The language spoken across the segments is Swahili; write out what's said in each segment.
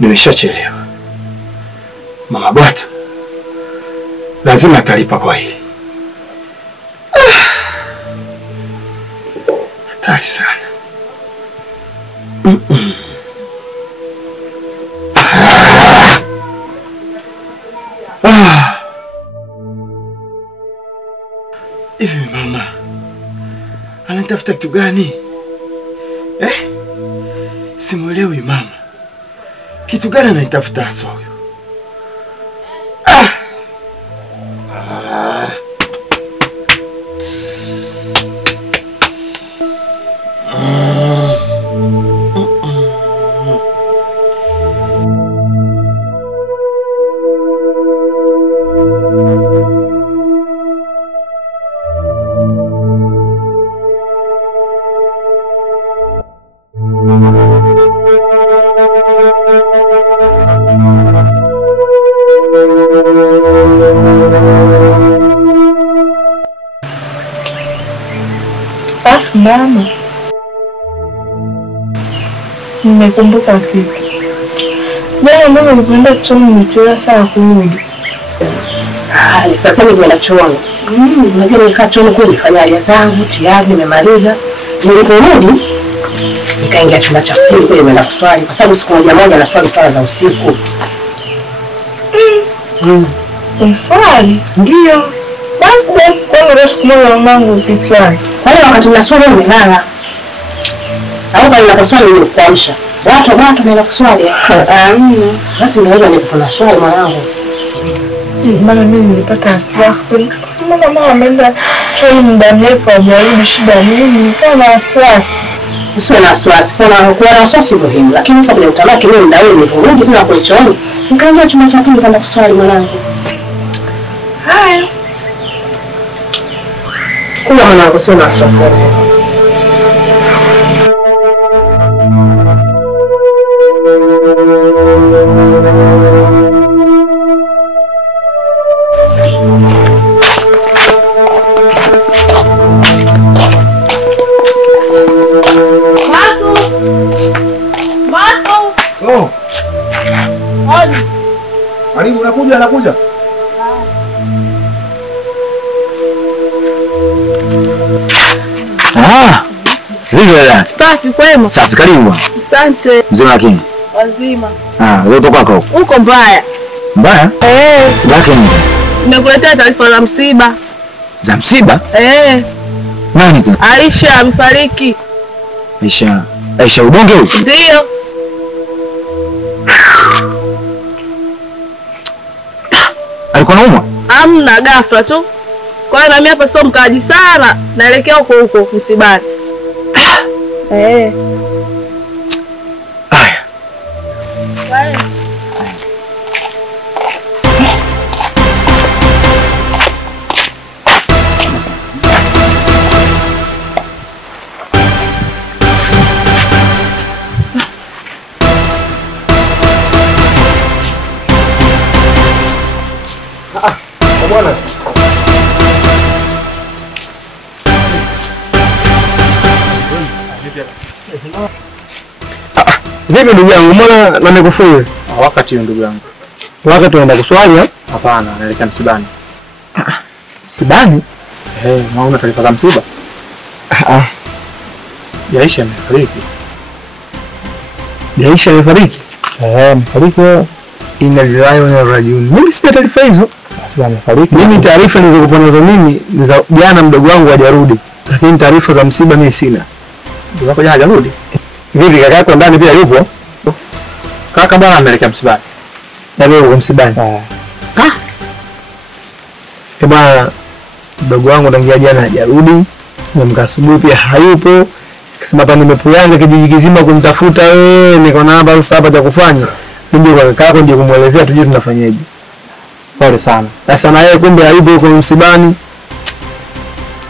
Nimeshachelewa. Mama Bwato lazima atalipa kwa hili. Hatari sana. Hivi mama anatafuta kitu gani? Simuelewi mama. Kitu gani anaitafuta hasa huyo? Mama, nimekumbuka kitu. Jana mama nilipoenda chooni nilichelewa sana kurudi. Sasa nilienda chooni. Unajua nilikaa chooni kwa nifanya haja zangu, tayari nimemaliza. Niliporudi nikaingia chumba cha pili kwa nimeenda kuswali kwa sababu siku moja na swala za usiku. Uswali? Ndio. Basi kwa nini siku moja mamangu ukiswali? Kwa hiyo wakati naswali nimelala. Au kama ninaposwali ni kuamsha. Watu wanaenda kuswali. Basi ndio nilipokuwa swali mwanangu. Maana mimi nilipata wasiwasi kwa mama ameenda chooni muda mrefu hajarudi, shida nini? Kama wasiwasi. Sio na wasiwasi, kuna wasiwasi muhimu, lakini sasa kuna utamaki mimi ndio nilirudi tena kwa chooni. Nikaingia chumba cha pili kwenda kuswali mwanangu. Haya. Kuna mwanangu sio na wasiwasi. Anakuja. Vipi dada? Safi kwema. Safi, karibu. Asante. Mzima lakini? Wazima. Wewe uko kwako? Uko mbaya. Mbaya? Lakini nimekuletea taarifa za msiba. Za msiba? Nani tena? Aisha amefariki. Aisha Ubonge huyo? Ndio. Alikuwa anaumwa? Hamna, ghafla tu. Kwa hiyo na mimi hapa sio mkaji sana, naelekea huko msibani. Haya. Bwana. Vipi ndugu yangu, mbona na nikufunga? Wakati ndugu yangu. Wakati tunaenda kuswali ha? Hapana, naelekea msibani. Msibani? Maana taarifa za msiba. Aisha amefariki. Aisha amefariki? Amefariki. Inna lillahi wa inna ilaihi rajiun. Mimi sina taarifa hizo. Msiba amefariki. Mimi taarifa nilizokuwa nazo mimi ni za jana mdogo wangu hajarudi. Lakini taarifa za msiba mimi sina. Ndugu yako jana hajarudi? Vipi kaka yako ndani pia yupo? Kaka bwana ameelekea msibani. Na wewe uko msibani? Bwana mdogo wangu tangia jana hajarudi. Niamka asubuhi pia hayupo. Kisema hapa nimepuyanga kijiji kizima kumtafuta wewe, niko na hapa sasa hapa cha kufanya. Ndio kwa kaka yako ndio kumuelezea tujue tunafanyaje. Pole sana. Sasa na yeye kumbe hayupo huko msibani.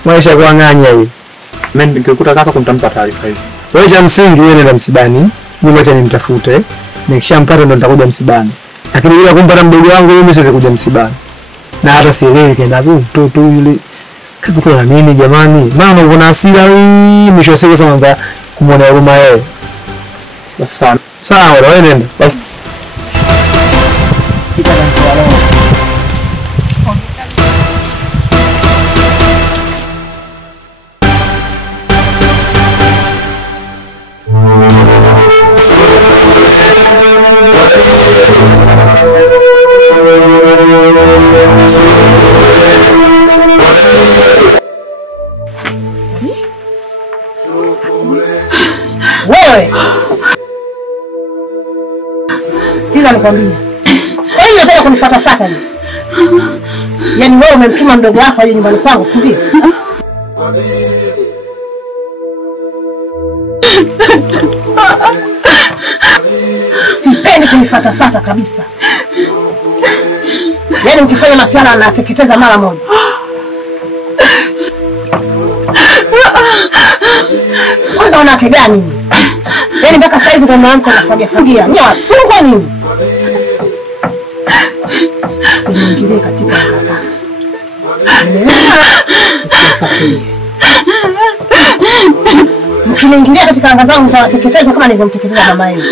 Maisha kwa nganya hii. Mimi nikikuta kaka kumtampa taarifa hizi. Wewe cha msingi wewe nenda msibani, mimi acha nimtafute. Nikishampata ndo nitakuja msibani. Lakini bila kumpata mdogo wangu mimi siwezi kuja msibani. Na hata sielewi kaenda wapi mtoto yule. Kakutwa na nini jamani? Maana uko na hasira hii, mwisho wa siku sasa ndo kumuona huruma yeye. Basi sana. Sawa, wewe nenda. Basi. Wewe. Sikiza nikwambie. Kwa nini unataka kunifuatafuata hivi? Yaani wewe umemtuma mdogo wako aje nyumbani kwangu, si ndio? Sipendi kunifuatafuata kabisa. Yaani ukifanya masuala anateketeza mara moja. Kwanza una wake gani? Yaani mpaka saizi kwa mwanamke unafagia. Nyoa sungwa nini? Simuingilie katika anga zako. Mkiniingilia katika anga zangu nitawateketeza kama nilivyomteketeza mama yenu.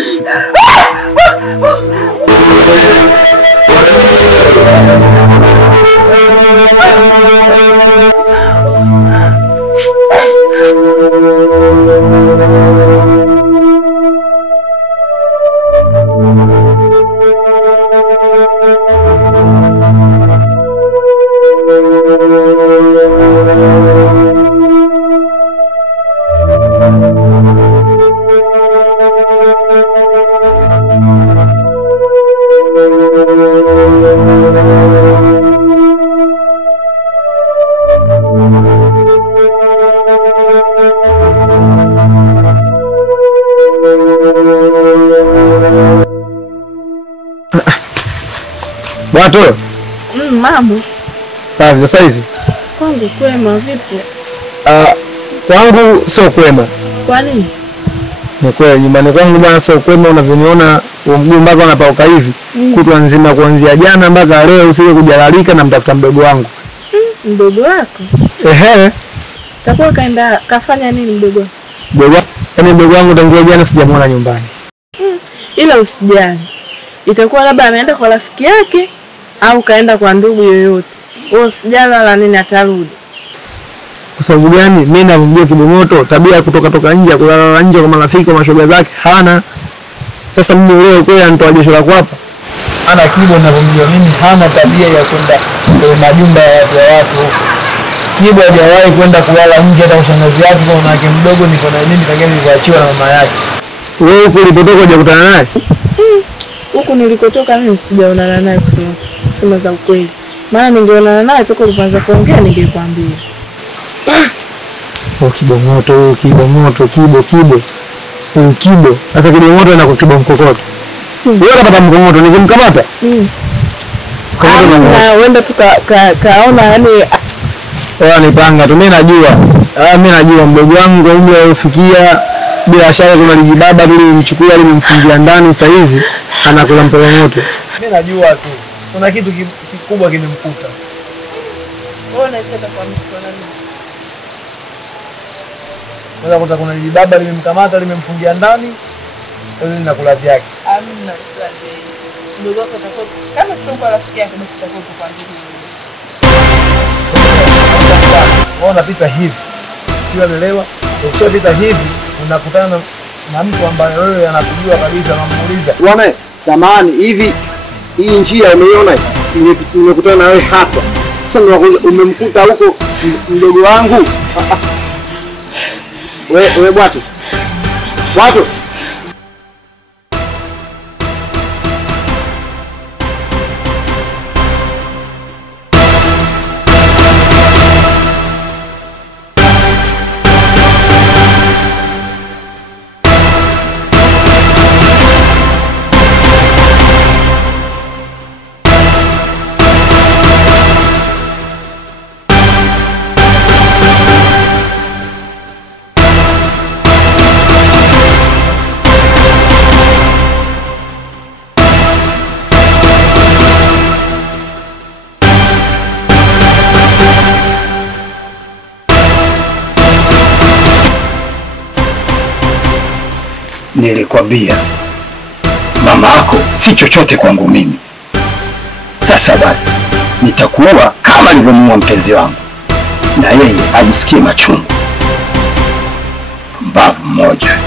Watu. Mambo. Sawa, sasa hizi. Kwangu kwema vipi? Kwangu sio kwema. Kwa nini? Ni kweli nyumbani kwangu bwana sio kwema, unavyoniona mguu mpaka unapauka hivi. Kutwa nzima kuanzia jana mpaka leo usije kujalalika na mtafuta mdogo wangu. Mdogo wako? Ehe. Takuwa kaenda kafanya nini mdogo? Mdogo, yaani mdogo wangu tangia jana sijamuona nyumbani. Ila usijali. Itakuwa labda ameenda kwa rafiki yake au kaenda kwa ndugu yoyote. Wewe usijali wala nini atarudi. Kwa sababu gani? Mimi namjua Kibomoto, tabia ya kutoka nje, kulala nje kwa marafiki kwa mashoga zake hana. Sasa mimi leo kweli anatoa jesho la kwapa. Ana Kibo ninavyomjua mimi hana tabia ya kwenda kwenye majumba ya watu huko. Kibo hajawahi kwenda kulala nje hata ushangazi yake kwa mwanamke mdogo niko na mimi tangia nilipoachiwa na mama yake. Wewe huko ulipotoka hujakutana naye? Huko nilikotoka mimi sijaonana naye kusema za ukweli. Maana ningeonana naye toka ulipoanza kuongea ningekwambia. Kibomoto, Kibo. Sasa Kibomoto anakuwa Kibo mkokoto. Wewe unapata mkokoto nikimkamata? Na wenda tukaona yani nipanga tu, mimi najua mdogo wangu kwa umri aliofikia bila shaka kuna lijibaba tulimchukua alimfungia ndani saa hizi anakula mkokoto. Mimi najua tu kuna kitu kikubwa kimemkuta. wewe unasema kwa mtu nani? Unaweza kuna lijibaba limemkamata limemfungia ndani sasa ninakula vyake. Amina sasa. Ndugu wako atakuwa kama sio kwa rafiki yako basi atakuwa kwa ajili. Wewe unapita hivi. Ukiwa umeelewa, ukishapita hivi unakutana na mtu ambaye wewe anakujua kabisa, unamuuliza, "Bwana, samahani hivi Hii njia umeiona? Nimekutana na wewe hapa. Sasa umemkuta huko mdogo wangu. Wewe bwatu. Bwatu. Nilikwambia mama yako si chochote kwangu mimi. Sasa basi nitakuua kama alivyomuua mpenzi wangu, na yeye ajisikie machungu. Mbavu mmoja.